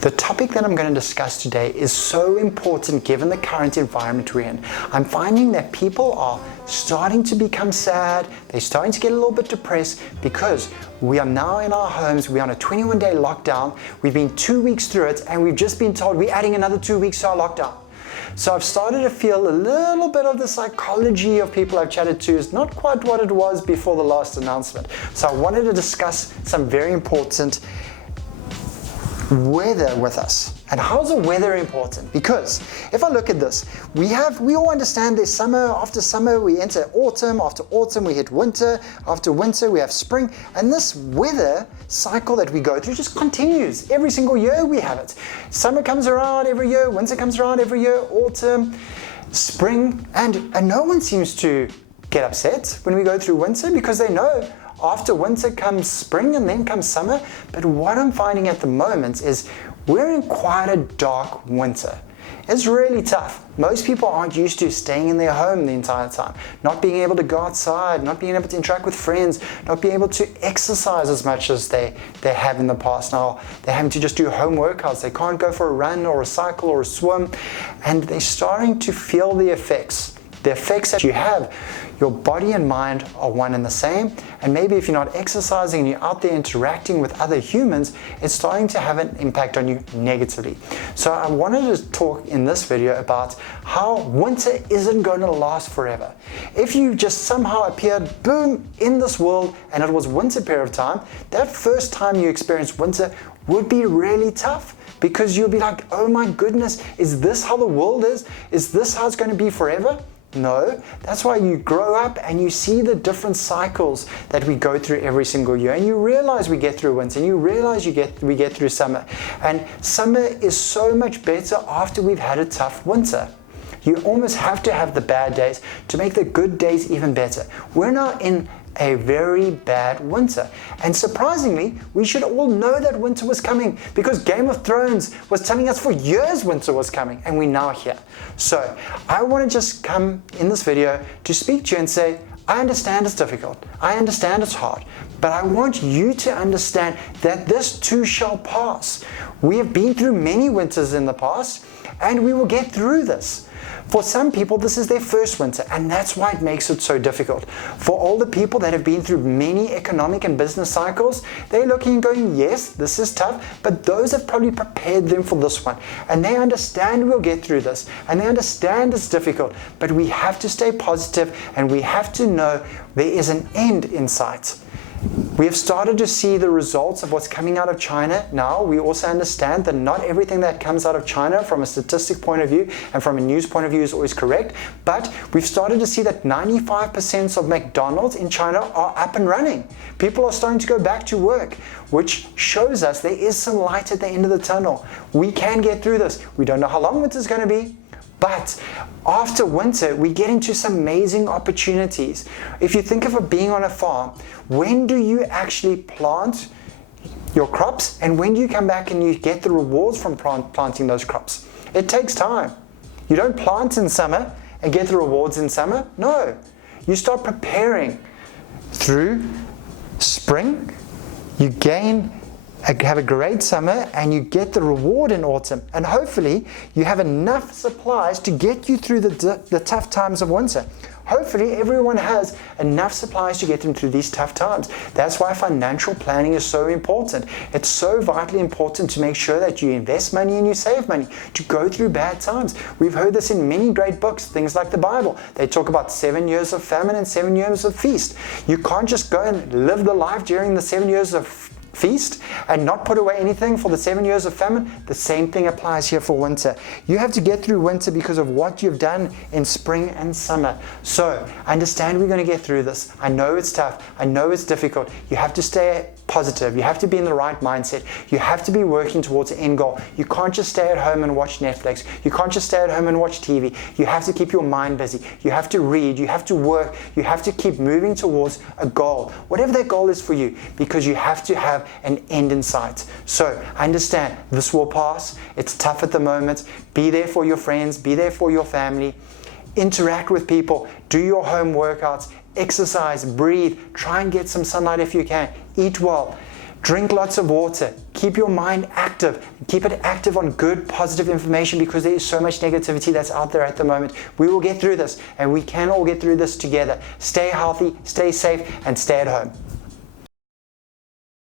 The topic that I'm going to discuss today is so important given the current environment we're in. I'm finding that people are starting to become sad, they're starting to get a little bit depressed because we are now in our homes, we're on a 21-day lockdown, we've been 2 weeks through it, and we've just been told we're adding another 2 weeks to our lockdown. So I've started to feel a little bit of the psychology of people I've chatted to is not quite what it was before the last announcement. So I wanted to discuss some very important weather with us. And how is the weather important? Because if I look at this, we all understand there's summer, after summer we enter autumn, after autumn we hit winter, after winter we have spring, and this weather cycle that we go through just continues. Every single year we have it. Summer comes around every year, winter comes around every year, autumn, spring, and no one seems to get upset when we go through winter because they know after winter comes spring and then comes summer. But what I'm finding at the moment is we're in quite a dark winter. It's really tough. Most people aren't used to staying in their home the entire time, not being able to go outside, not being able to interact with friends, not being able to exercise as much as they have in the past. Now they're having to just do home workouts. They can't go for a run or a cycle or a swim, and they're starting to feel the effects. The effects that you have, your body and mind are one and the same, and maybe if you're not exercising and you're out there interacting with other humans, it's starting to have an impact on you negatively. So I wanted to talk in this video about how winter isn't going to last forever. If you just somehow appeared, boom, in this world and it was winter period of time, that first time you experienced winter would be really tough. Because you'll be like, oh my goodness, is this how the world is? Is this how it's going to be forever? No, that's why you grow up and you see the different cycles that we go through every single year, and you realize we get through winter, and you realize we get through summer. And summer is so much better after we've had a tough winter. You almost have to have the bad days to make the good days even better. We're now in a very bad winter, and surprisingly we should all know that winter was coming because Game of Thrones was telling us for years winter was coming, and we're now here. So I want to just come in this video to speak to you and say, I understand it's difficult, I understand it's hard, but I want you to understand that this too shall pass. We have been through many winters in the past, and we will get through this. For some people, this is their first winter, and that's why it makes it so difficult. For all the people that have been through many economic and business cycles, they're looking and going, yes, this is tough, but those have probably prepared them for this one. And they understand we'll get through this, and they understand it's difficult, but we have to stay positive, and we have to know there is an end in sight. We have started to see the results of what's coming out of China now. We also understand that not everything that comes out of China from a statistic point of view and from a news point of view is always correct, but we've started to see that 95% of McDonald's in China are up and running. People are starting to go back to work, which shows us there is some light at the end of the tunnel. We can get through this. We don't know how long winter's going to be, but after winter, we get into some amazing opportunities. If you think of it being on a farm, when do you actually plant your crops, and when do you come back and you get the rewards from planting those crops? It takes time. You don't plant in summer and get the rewards in summer. No. You start preparing through spring, you have a great summer, and you get the reward in autumn, and hopefully you have enough supplies to get you through the tough times of winter. Hopefully everyone has enough supplies to get them through these tough times. That's why financial planning is so important. It's so vitally important to make sure that you invest money and you save money to go through bad times. We've heard this in many great books, things like the Bible. They talk about 7 years of famine and 7 years of feast. You can't just go and live the life during the 7 years of feast and not put away anything for the 7 years of famine. The same thing applies here for winter. You have to get through winter because of what you've done in spring and summer. So I understand we're going to get through this. I know it's tough. I know it's difficult. You have to stay positive. You have to be in the right mindset. You have to be working towards an end goal. You can't just stay at home and watch Netflix. You can't just stay at home and watch TV. You have to keep your mind busy. You have to read. You have to work. You have to keep moving towards a goal, whatever that goal is for you, because you have to have an end in sight. So I understand this will pass. It's tough at the moment. Be there for your friends. Be there for your family. Interact with people. Do your home workouts. Exercise, breathe, try and get some sunlight if you can, eat well, drink lots of water, keep your mind active. active. Keep it active on good, positive information, because there is so much negativity that's out there at the moment. We will get through this, and we can all get through this together. Stay healthy, stay safe, and stay at home.